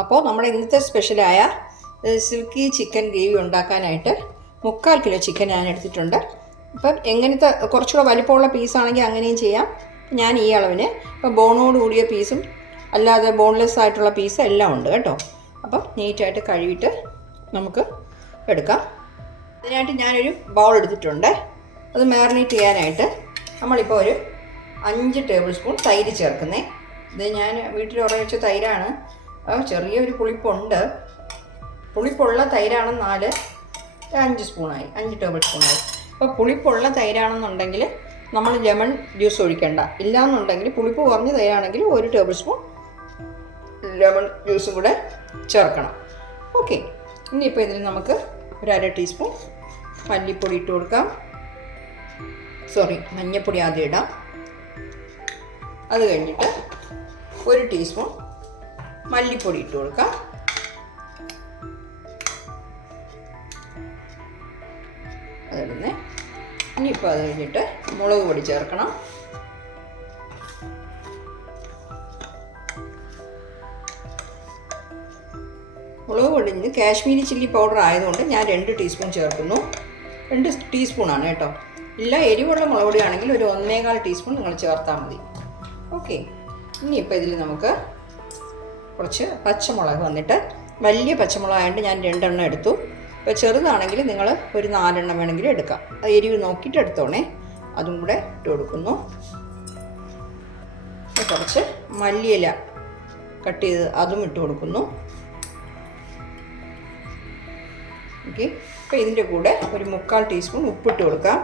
അപ്പോൾ നമ്മുടെ ഇന്നത്തെ സ്പെഷ്യലായ സിൽക്കി ചിക്കൻ ഗ്രേവി ഉണ്ടാക്കാനായിട്ട് 3/4 കിലോ ചിക്കൻ ഞാൻ എടുത്തിട്ടുണ്ട്. അപ്പം എങ്ങനത്തെ കുറച്ചുകൂടെ വലിപ്പമുള്ള പീസാണെങ്കിൽ അങ്ങനെയും ചെയ്യാം. ഞാൻ ഈ അളവിന് ഇപ്പം ബോണോട് കൂടിയ പീസും അല്ലാതെ ബോൺലെസ് ആയിട്ടുള്ള പീസ് എല്ലാം ഉണ്ട് കേട്ടോ. അപ്പം നീറ്റായിട്ട് കഴുകിയിട്ട് നമുക്ക് എടുക്കാം. അതിനായിട്ട് ഞാനൊരു ബൗൾ എടുത്തിട്ടുണ്ട്. അത് മാരിനേറ്റ് ചെയ്യാനായിട്ട് നമ്മളിപ്പോൾ ഒരു 5 ടേബിൾ സ്പൂൺ തൈര് ചേർക്കുന്നേ. ഇത് ഞാൻ വീട്ടിൽ ഉറച്ച തൈരാണ്. ചെറിയൊരു പുളിപ്പുണ്ട്. പുളിപ്പുള്ള തൈരാണെന്നാൽ 5 സ്പൂണായി, 5 ടേബിൾ സ്പൂണായി. അപ്പോൾ പുളിപ്പുള്ള തൈരാണെന്നുണ്ടെങ്കിൽ നമ്മൾ ലെമൺ ജ്യൂസ് ഒഴിക്കേണ്ട. ഇല്ലയെന്നുണ്ടെങ്കിൽ പുളിപ്പ് കുറഞ്ഞ തൈരാണെങ്കിൽ 1 ടേബിൾ സ്പൂൺ ലെമൺ ജ്യൂസും കൂടെ ചേർക്കണം. ഓക്കെ, ഇനിയിപ്പോൾ ഇതിൽ നമുക്ക് ഒരു 1/2 ടീസ്പൂൺ മല്ലിപ്പൊടി ഇട്ട് കൊടുക്കാം. മഞ്ഞൾപ്പൊടി ആദ്യം ഇടാം. അത് കഴിഞ്ഞിട്ട് 1 ടീസ്പൂൺ മല്ലിപ്പൊടി ഇട്ട് കൊടുക്കാം. അതിടുന്നേ. ഇനിയിപ്പോൾ അത് കഴിഞ്ഞിട്ട് മുളക് പൊടി ചേർക്കണം. മുളക് പൊടിഞ്ഞ് കാശ്മീരി ചില്ലി പൗഡർ ആയതുകൊണ്ട് ഞാൻ 2 ടീസ്പൂൺ ചേർക്കുന്നു. 2 ടീസ്പൂണാണ് കേട്ടോ. ഇല്ല, എരിവുള്ള മുളക് പൊടിയാണെങ്കിൽ ഒരു 1.25 ടീസ്പൂൺ നിങ്ങൾ ചേർത്താൽ മതി. ഓക്കെ, ഇനിയിപ്പോൾ ഇതിൽ നമുക്ക് കുറച്ച് പച്ചമുളക് വന്നിട്ട്, വലിയ പച്ചമുളകായതുകൊണ്ട് ഞാൻ 2 എണ്ണം എടുത്തു. ഇപ്പോൾ ചെറുതാണെങ്കിൽ നിങ്ങൾ ഒരു 4 എണ്ണം വേണമെങ്കിലും എടുക്കാം. അത് എരിവ് നോക്കിയിട്ട് എടുത്തോണേ. അതും കൂടെ ഇട്ട് കൊടുക്കുന്നു. കുറച്ച് മല്ലിയില കട്ട് ചെയ്ത് അതും ഇട്ട് കൊടുക്കുന്നു. ഓക്കെ, അപ്പോൾ ഇതിൻ്റെ കൂടെ ഒരു 3/4 ടീസ്പൂൺ ഉപ്പിട്ട് കൊടുക്കാം.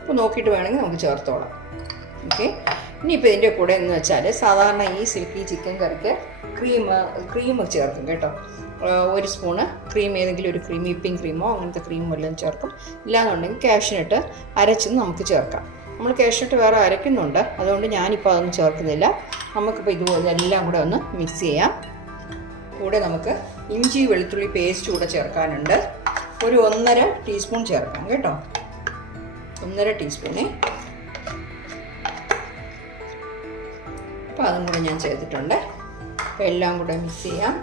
ഉപ്പ് നോക്കിയിട്ട് വേണമെങ്കിൽ നമുക്ക് ചേർത്തോളാം. ഓക്കെ, ഇനിയിപ്പോൾ ഇതിൻ്റെ കൂടെ എന്ന് വെച്ചാൽ സാധാരണ ഈ സിൽക്കി ചിക്കൻ കറിക്ക് ക്രീം ചേർക്കും കേട്ടോ. 1 സ്പൂണ് ക്രീം, ഏതെങ്കിലും ഒരു ക്രീം, വിപ്പിംഗ് ക്രീമോ അങ്ങനത്തെ ക്രീമോ എല്ലാം ചേർക്കും. ഇല്ലാന്നുണ്ടെങ്കിൽ കാഷ്നട്ട് അരച്ച് നമുക്ക് ചേർക്കാം. നമ്മൾ കാഷ്നട്ട് വേറെ അരയ്ക്കുന്നുണ്ട്, അതുകൊണ്ട് ഞാനിപ്പോൾ അതൊന്നും ചേർക്കുന്നില്ല. നമുക്കിപ്പോൾ ഇതുപോലെ എല്ലാം കൂടെ ഒന്ന് മിക്സ് ചെയ്യാം. കൂടെ നമുക്ക് ഇഞ്ചി വെളുത്തുള്ളി പേസ്റ്റ് കൂടെ ചേർക്കാനുണ്ട്. ഒരു 1.5 ടീസ്പൂൺ ചേർക്കാം കേട്ടോ. 1.5 ടീസ്പൂണേ. അപ്പോൾ അതും കൂടെ ഞാൻ ചേർത്തിട്ടുണ്ട്. അപ്പോൾ എല്ലാം കൂടെ മിക്സ് ചെയ്യാം.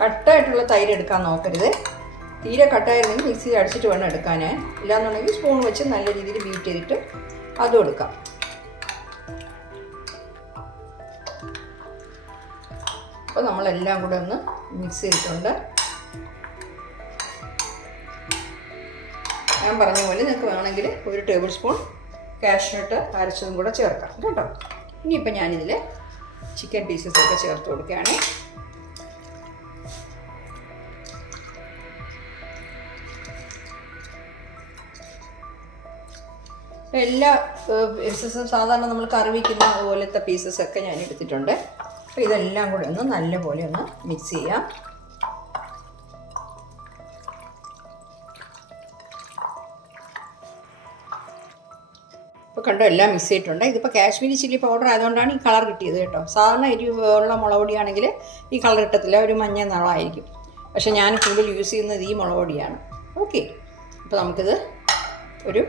കട്ടായിട്ടുള്ള തൈര് എടുക്കാൻ നോക്കരുത്. തീരെ കട്ടായിരുന്നെങ്കിൽ മിക്സിയിൽ അടിച്ചിട്ട് വേണം എടുക്കാൻ. ഇല്ലാന്നുണ്ടെങ്കിൽ സ്പൂൺ വെച്ച് നല്ല രീതിയിൽ ബീറ്റ് ചെയ്തിട്ട് അതും എടുക്കാം. അപ്പോൾ നമ്മളെല്ലാം കൂടെ ഒന്ന് മിക്സ് ചെയ്തിട്ടുണ്ട്. ഞാൻ പറഞ്ഞ പോലെ നിങ്ങൾക്ക് വേണമെങ്കിൽ 1 ടേബിൾ സ്പൂൺ കാഷ്നട്ട് അരച്ചതും കൂടെ ചേർക്കാം കേട്ടോ. ഇനിയിപ്പോൾ ഞാനിതിൽ ചിക്കൻ പീസസൊക്കെ ചേർത്ത് കൊടുക്കുകയാണ്. എല്ലാ പീസസും സാധാരണ നമ്മൾ കറി വയ്ക്കുന്ന അതുപോലത്തെ പീസസൊക്കെ ഞാൻ എടുത്തിട്ടുണ്ട്. അപ്പോൾ ഇതെല്ലാം കൂടെ ഒന്ന് നല്ലപോലെ ഒന്ന് മിക്സ് ചെയ്യാം. ഇപ്പോൾ കണ്ടോ, എല്ലാം മിക്സ് ചെയ്തിട്ടുണ്ട്. ഇതിപ്പോൾ കാശ്മീരി ചില്ലി പൗഡർ ആയതുകൊണ്ടാണ് ഈ കളർ കിട്ടിയത് കേട്ടോ. സാധാരണ എരിവുള്ള മുളക് പൊടിയാണെങ്കിൽ ഈ കളർ കിട്ടത്തില്ല, ഒരു മഞ്ഞ നിറമായിരിക്കും. പക്ഷെ ഞാൻ കൂടുതൽ യൂസ് ചെയ്യുന്നത് ഈ മുളക് പൊടിയാണ്. ഓക്കെ, അപ്പോൾ നമുക്കിത് ഒരു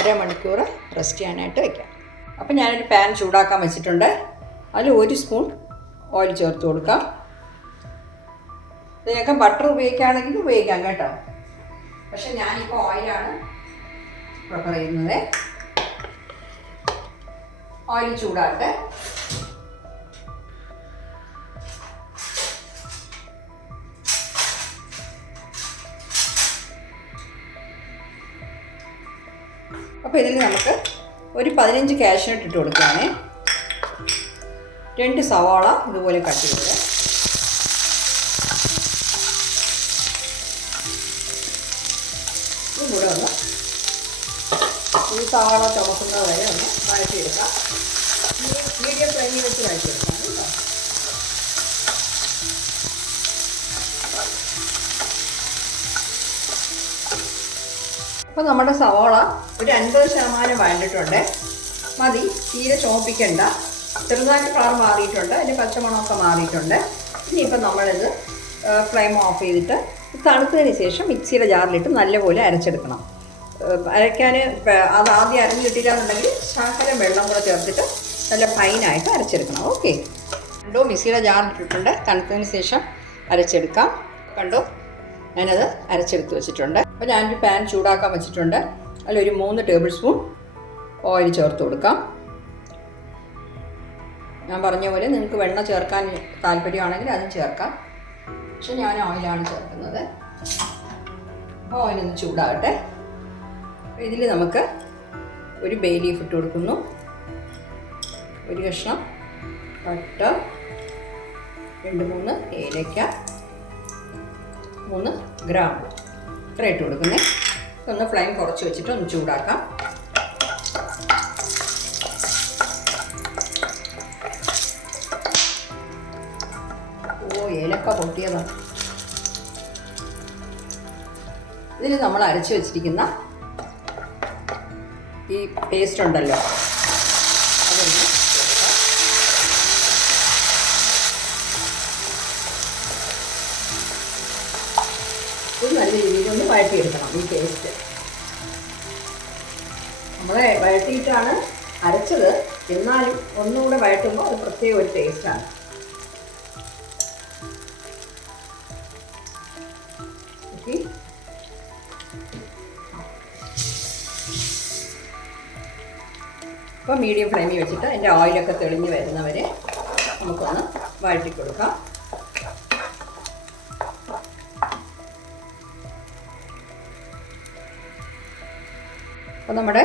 1/2 മണിക്കൂർ റെസ്റ്റ് ചെയ്യാനായിട്ട് വയ്ക്കാം. അപ്പോൾ ഞാനൊരു പാൻ ചൂടാക്കാൻ വെച്ചിട്ടുണ്ട്. അതിൽ 1 സ്പൂൺ ഓയിൽ ചേർത്ത് കൊടുക്കാം. ഇതിനൊക്കെ ബട്ടർ ഉപയോഗിക്കുകയാണെങ്കിൽ ഉപയോഗിക്കാം കേട്ടോ. പക്ഷെ ഞാനിപ്പോൾ ഓയിലാണ് പ്രിഫർ ചെയ്യുന്നത്. ഓയിൽ ചൂടാട്ടെ. അപ്പോൾ ഇതിൽ നമുക്ക് ഒരു 15 കാഷ്നട്ട് ഇട്ട് കൊടുക്കുകയാണേ. 2 സവാള ഇതുപോലെ കട്ട് ചെയ്ത്, ഇതും കൂടെ ഒന്ന് ഈ സവാള ചുമക്കുന്നത് വരെ ഒന്ന് വഴറ്റിയെടുക്കാം. മീഡിയം ഫ്ലെയിമിൽ വെച്ച് വഴറ്റിയെടുക്കാം കേട്ടോ. അപ്പോൾ നമ്മുടെ സവാള ഒരു 50% വഴണ്ടിട്ടുണ്ട്. മതി, തീരെ ചോപ്പിക്കണ്ട. ചെറുതായിട്ട് കളർ മാറിയിട്ടുണ്ട്, അതിൻ്റെ പച്ചമണമൊക്കെ മാറിയിട്ടുണ്ട്. ഇനിയിപ്പോൾ നമ്മളിത് ഫ്ലെയിം ഓഫ് ചെയ്തിട്ട് തണുത്തതിന് ശേഷം മിക്സിയുടെ ജാറിലിട്ട് നല്ലപോലെ അരച്ചെടുക്കണം. അരയ്ക്കാൻ അത് ആദ്യം അരഞ്ഞ് കിട്ടില്ല എന്നുണ്ടെങ്കിൽ ശകലം വെള്ളം കൂടെ ചേർത്തിട്ട് നല്ല ഫൈനായിട്ട് അരച്ചെടുക്കണം. ഓക്കെ, കണ്ടോ മിക്സിയുടെ ജാറിലിട്ടിട്ടുണ്ട്. തണുത്തതിന് ശേഷം അരച്ചെടുക്കാം. കണ്ടോ ഞാനത് അരച്ചെടുത്ത് വെച്ചിട്ടുണ്ട്. അപ്പോൾ ഞാനൊരു പാൻ ചൂടാക്കാൻ വെച്ചിട്ടുണ്ട്. അതിലൊരു 3 ടേബിൾ സ്പൂൺ ഓയിൽ ചേർത്ത് കൊടുക്കാം. ഞാൻ പറഞ്ഞ പോലെ നിങ്ങൾക്ക് വെണ്ണ ചേർക്കാൻ താല്പര്യമാണെങ്കിൽ അതും ചേർക്കാം. പക്ഷെ ഞാൻ ഓയിലാണ് ചേർക്കുന്നത്. അപ്പോൾ ഓയിലൊന്ന് ചൂടാകട്ടെ. ഇതിൽ നമുക്ക് ഒരു ബേ ലീഫ് ഇട്ട് കൊടുക്കുന്നു, ഒരു കഷ്ണം പട്ട, 2-3 ഏലക്ക, 3 ഗ്രാമ്പു ഇത്ര ഇട്ട് കൊടുക്കുന്നേ. ഒന്ന് ഫ്ലെയിം കുറച്ച് വെച്ചിട്ട് ഒന്ന് ചൂടാക്കാം. ഏലക്ക പൊട്ടിയതാണ്. ഇതിൽ നമ്മൾ അരച്ച് വെച്ചിരിക്കുന്ന ഈ പേസ്റ്റ് ഉണ്ടല്ലോ, അതൊന്ന് ഇത് നല്ല രീതിയിലൊന്ന് വഴറ്റിയെടുക്കണം. ഈ പേസ്റ്റ് നമ്മളെ വഴറ്റിയിട്ടാണ് അരച്ചത്, എന്നാലും ഒന്നുകൂടെ വഴറ്റുമ്പോൾ അത് പ്രത്യേക ഒരു ടേസ്റ്റാണ്. ഓക്കെ, അപ്പോൾ മീഡിയം ഫ്ലെയിമിൽ വെച്ചിട്ട് അതിൻ്റെ ഓയിലൊക്കെ തെളിഞ്ഞ് വരുന്നവരെ നമുക്കൊന്ന് വഴറ്റി കൊടുക്കാം. അപ്പോൾ നമ്മുടെ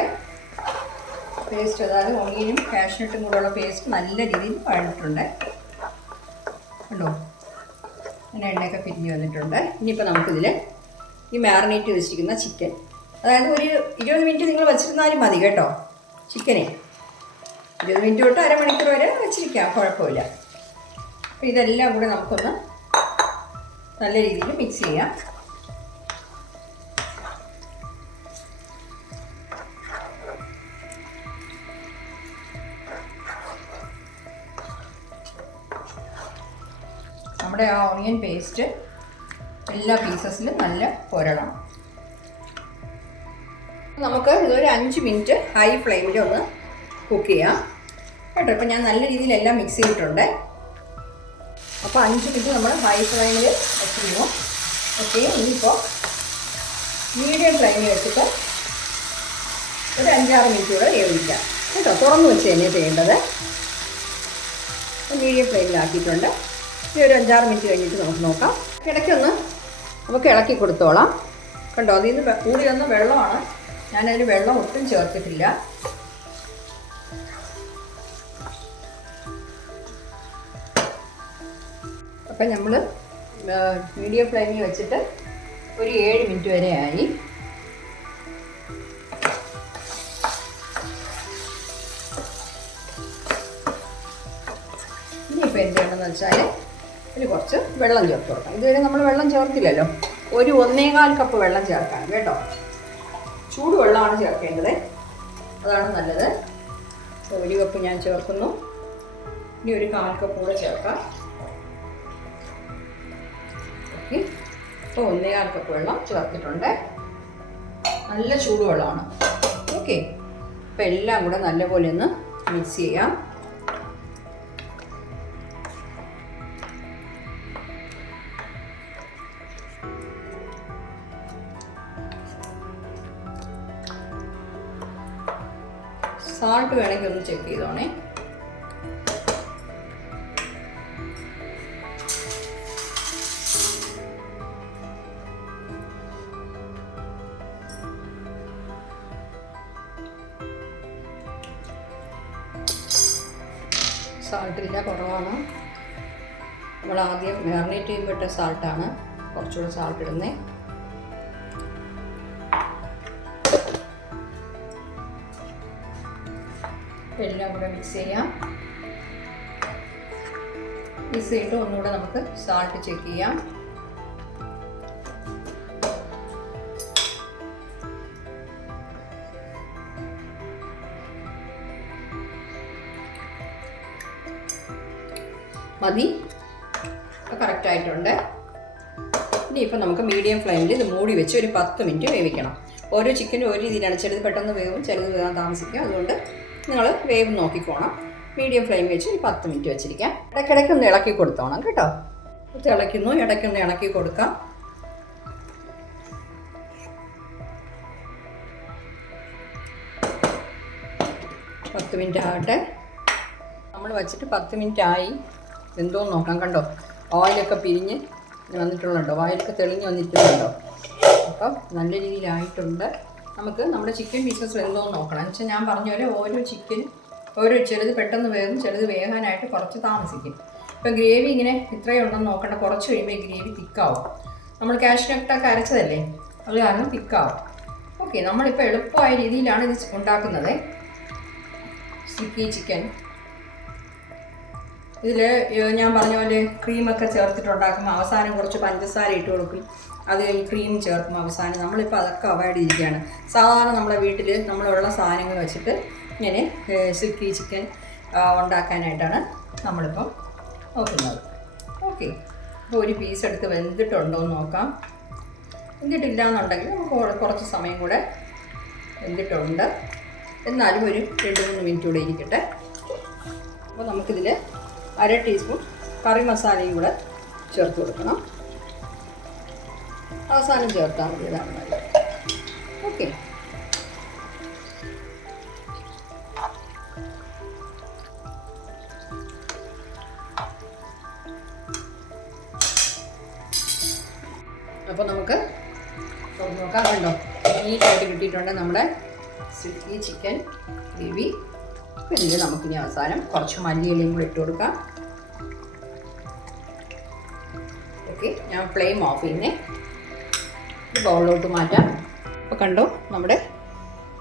പേസ്റ്റ്, അതായത് ഓണിയനും കാഷ്നട്ടും കൂടെയുള്ള പേസ്റ്റ് നല്ല രീതിയിൽ വഴണ്ടിട്ടുണ്ട്. കണ്ടോ, അങ്ങനെ എണ്ണയൊക്കെ പിരിഞ്ഞ് വന്നിട്ടുണ്ട്. ഇനിയിപ്പോൾ നമുക്കിതിൽ ഈ മാറിനേറ്റ് വെച്ചിരിക്കുന്ന ചിക്കൻ, അതായത് ഒരു 20 മിനിറ്റ് നിങ്ങൾ വെച്ചിരുന്നാലും മതി കേട്ടോ. ചിക്കനെ 20 മിനിറ്റ് തൊട്ട് അരമണിക്കൂർ വരെ വെച്ചിരിക്കാം, കുഴപ്പമില്ല. അപ്പോൾ ഇതെല്ലാം കൂടെ നമുക്കൊന്ന് നല്ല രീതിയിൽ മിക്സ് ചെയ്യാം. നമ്മുടെ ആ ഓണിയൻ പേസ്റ്റ് എല്ലാ പീസസിലും നല്ല പുരളണം. നമുക്ക് ഇതൊരു 5 മിനിറ്റ് ഹൈ ഫ്ലെയിമിൽ ഒന്ന് കുക്ക് ചെയ്യാം കേട്ടോ. ഇപ്പോൾ ഞാൻ നല്ല രീതിയിൽ എല്ലാം മിക്സ് ചെയ്തിട്ടുണ്ട്. അപ്പോൾ 5 മിനിറ്റ് നമ്മൾ ഹൈ ഫ്ലെയിമിൽ വെച്ചിരുന്നു. ഓക്കെ, ഇനിയിപ്പോൾ മീഡിയം ഫ്ലെയിമിൽ വെച്ചിട്ട് ഒരു 5-6 മിനിറ്റ് കൂടെ വേവിക്കാം കേട്ടോ. തുറന്ന് വെച്ച് തന്നെ ചെയ്യേണ്ടത്. മീഡിയം ഫ്ലെയിമിലാക്കിയിട്ടുണ്ട്. ഈ ഒരു 5-6 മിനിറ്റ് കഴിഞ്ഞിട്ട് നമുക്ക് നോക്കാം. ഇടയ്ക്കൊന്ന് നമുക്ക് ഇളക്കി കൊടുത്തോളാം. കണ്ടോ, അതിൽ നിന്ന് കൂടി വന്ന വെള്ളമാണ്. ഞാനതിൽ വെള്ളം ഒട്ടും ചേർത്തിട്ടില്ല. അപ്പം നമ്മൾ മീഡിയം ഫ്ലെയിമിൽ വെച്ചിട്ട് ഒരു 7 മിനിറ്റ് വരെ ആയി. ഇനിയിപ്പോൾ എന്ത് ചെയ്യണമെന്ന് വെച്ചാൽ ഇതിൽ കുറച്ച് വെള്ളം ചേർത്ത് കൊടുക്കാം. ഇതുവരെ നമ്മൾ വെള്ളം ചേർത്തില്ലല്ലോ. ഒരു 1.25 കപ്പ് വെള്ളം ചേർക്കാം കേട്ടോ. ചൂടുവെള്ളമാണ് ചേർക്കേണ്ടത്, അതാണ് നല്ലത്. 1 കപ്പ് ഞാൻ ചേർക്കുന്നു. ഇനി ഒരു 1/4 കപ്പ് കൂടെ ചേർക്കാം. ഓക്കെ, അപ്പോൾ 1.25 കപ്പ് വെള്ളം ചേർത്തിട്ടുണ്ട്. നല്ല ചൂടുവെള്ളമാണ്. ഓക്കെ, അപ്പോൾ എല്ലാം കൂടെ നല്ലപോലെ ഒന്ന് മിക്സ് ചെയ്യാം. സാൾട്ട് വേണമെങ്കിൽ ഒന്ന് ചെക്ക് ചെയ്തോണേ. സാൾട്ടില്ല, കുറവാണ്. നമ്മൾ ആദ്യം മാറിനേറ്റ് ചെയ്യുമ്പോൾ ഇട്ട സാൾട്ടാണ്. കുറച്ചുകൂടെ സാൾട്ട് ഇടുന്നേ. എല്ലാം കൂടെ മിക്സ് ചെയ്യാം. മിക്സ് ചെയ്തിട്ട് ഒന്നുകൂടെ നമുക്ക് സാൾട്ട് ചെക്ക് ചെയ്യാം. മതി, കറക്റ്റായിട്ടുണ്ട്. ഇനിയിപ്പോൾ നമുക്ക് മീഡിയം ഫ്ലെയിമിൽ ഇത് മൂടി വെച്ച് ഒരു 10 മിനിറ്റ് വേവിക്കണം. ഓരോ ചിക്കനും ഒരു രീതിയിലാണ്, ചിലത് പെട്ടെന്ന് വേവും, ചിലത് വേവാൻ താമസിക്കും. അതുകൊണ്ട് നിങ്ങൾ വേവ് നോക്കിക്കോണം. മീഡിയം ഫ്ലെയിം വെച്ച് ഒരു 10 മിനിറ്റ് വെച്ചിരിക്കാം. ഇടയ്ക്കിടയ്ക്കൊന്ന് ഇളക്കി കൊടുത്തോണം കേട്ടോ. തിളയ്ക്കുന്നു, ഇടയ്ക്കൊന്ന് ഇളക്കി കൊടുക്കാം. പത്ത് മിനിറ്റ് ആകട്ടെ. നമ്മൾ വെച്ചിട്ട് 10 മിനിറ്റ് ആയി. എന്തോന്ന് നോക്കാം. കണ്ടോ, ഓയിലൊക്കെ പിരിഞ്ഞ് വന്നിട്ടുള്ളതുണ്ടോ, ഓയിലൊക്കെ തെളിഞ്ഞ് വന്നിട്ടുണ്ടോ. അപ്പം നല്ല രീതിയിലായിട്ടുണ്ട്. നമുക്ക് നമ്മുടെ ചിക്കൻ പീസസ് എന്തോന്ന് നോക്കണം. എന്ന് വെച്ചാൽ ഞാൻ പറഞ്ഞ പോലെ ഓരോ ചിക്കനും ചിലത് പെട്ടെന്ന് വേകും, ചിലത് വേകാനായിട്ട് കുറച്ച് താമസിക്കും. ഇപ്പം ഗ്രേവി ഇങ്ങനെ ഇത്രയും ഉണ്ടെന്ന് നോക്കണ്ട. കുറച്ച് കഴിയുമ്പോൾ ഈ ഗ്രേവി തിക്കാവും. നമ്മൾ കാഷ്നട്ടൊക്കെ അരച്ചതല്ലേ, അത് കാരണം തിക്കാവും. ഓക്കെ, നമ്മളിപ്പോൾ എളുപ്പമായ രീതിയിലാണ് ഇത് ഉണ്ടാക്കുന്നത്. സ്റ്റിക്കി ചിക്കൻ ഇതിൽ ഞാൻ പറഞ്ഞ പോലെ ക്രീമൊക്കെ ചേർത്തിട്ടുണ്ടാക്കും. അവസാനം കുറച്ച് പഞ്ചസാര ഇട്ട് കൊടുക്കും, അത് കഴിഞ്ഞ് ക്രീം ചേർക്കും അവസാനം. നമ്മളിപ്പോൾ അതൊക്കെ അവോയ്ഡ് ചെയ്തിരിക്കുകയാണ്. സാധാരണ നമ്മുടെ വീട്ടിൽ നമ്മളുള്ള സാധനങ്ങൾ വെച്ചിട്ട് ഇങ്ങനെ സ്റ്റിക്കി ചിക്കൻ ഉണ്ടാക്കാനായിട്ടാണ് നമ്മളിപ്പം നോക്കുന്നത്. ഓക്കെ, അപ്പോൾ ഒരു പീസ് എടുത്ത് വെന്തിട്ടുണ്ടോ എന്ന് നോക്കാം. വെന്തിട്ടില്ല എന്നുണ്ടെങ്കിൽ നമുക്ക് കുറച്ച് സമയം കൂടെ വെന്തിട്ടുണ്ട്. എന്നാലും ഒരു 2-3 മിനിറ്റ് കൂടെ ഇരിക്കട്ടെ. അപ്പോൾ നമുക്കിതിൽ 1/2 ടീസ്പൂൺ കറി മസാലയും കൂടെ ചേർത്ത് കൊടുക്കണം. അവസാനം ചേർത്താൽ മതി, ഇതാണ് നല്ലത്. ഓക്കെ, അപ്പോൾ നമുക്ക് നോക്കാം. കണ്ടോ, നീറ്റായിട്ട് കിട്ടിയിട്ടുണ്ട് നമ്മുടെ സ്റ്റിക്കി ചിക്കൻ ഗ്രേവി. അപ്പോൾ ഇതിൽ നമുക്കിനി അവസാനം കുറച്ച് മല്ലിയിലയും കൂടെ ഇട്ട് കൊടുക്കാം. ഓക്കെ, ഞാൻ ഫ്ലെയിം ഓഫ് ചെയ്യുന്നേ. ബൗളിലോട്ട് മാറ്റാം. അപ്പോൾ കണ്ടോ, നമ്മുടെ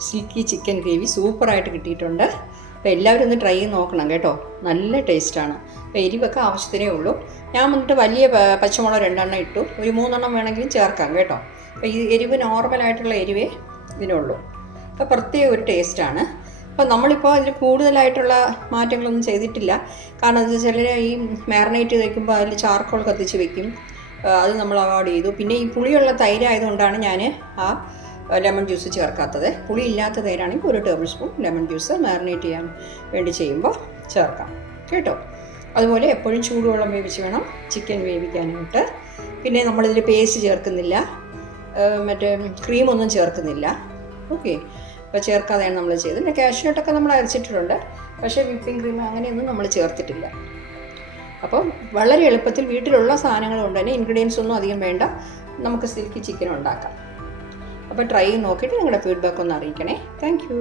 സ്റ്റിക്കി ചിക്കൻ ഗ്രേവി സൂപ്പറായിട്ട് കിട്ടിയിട്ടുണ്ട്. അപ്പോൾ എല്ലാവരും ഒന്ന് ട്രൈ ചെയ്ത് നോക്കണം കേട്ടോ, നല്ല ടേസ്റ്റാണ്. അപ്പോൾ എരിവൊക്കെ ആവശ്യത്തിനേ ഉള്ളൂ. ഞാൻ വന്നിട്ട് വലിയ പച്ചമുളക് 2 ഇട്ടു, ഒരു 3 വേണമെങ്കിലും ചേർക്കാം കേട്ടോ. അപ്പോൾ ഈ എരിവ് നോർമലായിട്ടുള്ള എരിവേ ഇതിനുള്ളൂ. അപ്പോൾ പ്രത്യേക ഒരു ടേസ്റ്റാണ്. അപ്പോൾ നമ്മളിപ്പോൾ അതിൽ കൂടുതലായിട്ടുള്ള മാറ്റങ്ങളൊന്നും ചെയ്തിട്ടില്ല. കാരണം എന്താ വെച്ചാൽ ചിലർ ഈ മാരിനേറ്റ് ചെയ്ത് വയ്ക്കുമ്പോൾ അതിൽ ചാർക്കോൾ കത്തിച്ച് വെക്കും, അത് നമ്മൾ അവോയ്ഡ് ചെയ്തു. പിന്നെ ഈ പുളിയുള്ള തൈര് ആയതുകൊണ്ടാണ് ഞാൻ ആ ലെമൺ ജ്യൂസ് ചേർക്കാത്തത്. പുളി ഇല്ലാത്ത തൈരാണെങ്കിൽ 1 table spoon lemon juice marinate ചെയ്യാൻ വേണ്ടി ചെയ്യുമ്പോൾ ചേർക്കാം കേട്ടോ. അതുപോലെ എപ്പോഴും ചൂടുവെള്ളം വേവിച്ച് വേണം ചിക്കൻ വേവിക്കാനായിട്ട്. പിന്നെ നമ്മളിതിൽ പേസ്റ്റ് ചേർക്കുന്നില്ല, മറ്റേ ക്രീമൊന്നും ചേർക്കുന്നില്ല. ഓക്കെ, അപ്പോൾ ചേർക്കാതെയാണ് നമ്മൾ ചെയ്തത്. പിന്നെ കാഷ്നട്ടൊക്കെ നമ്മൾ അരച്ചിട്ടുണ്ട്, പക്ഷേ വിപ്പിംഗ് ക്രീം അങ്ങനെയൊന്നും നമ്മൾ ചേർത്തിട്ടില്ല. അപ്പം വളരെ എളുപ്പത്തിൽ വീട്ടിലുള്ള സാധനങ്ങൾ കൊണ്ട് തന്നെ, ഇൻഗ്രീഡിയൻസ് ഒന്നും അധികം വേണ്ട, നമുക്ക് സ്റ്റിക്കി ചിക്കൻ ഉണ്ടാക്കാം. അപ്പോൾ ട്രൈ ചെയ്ത് നോക്കിയിട്ട് നിങ്ങളുടെ ഫീഡ്ബാക്ക് ഒന്ന് അറിയിക്കണേ. Thank you.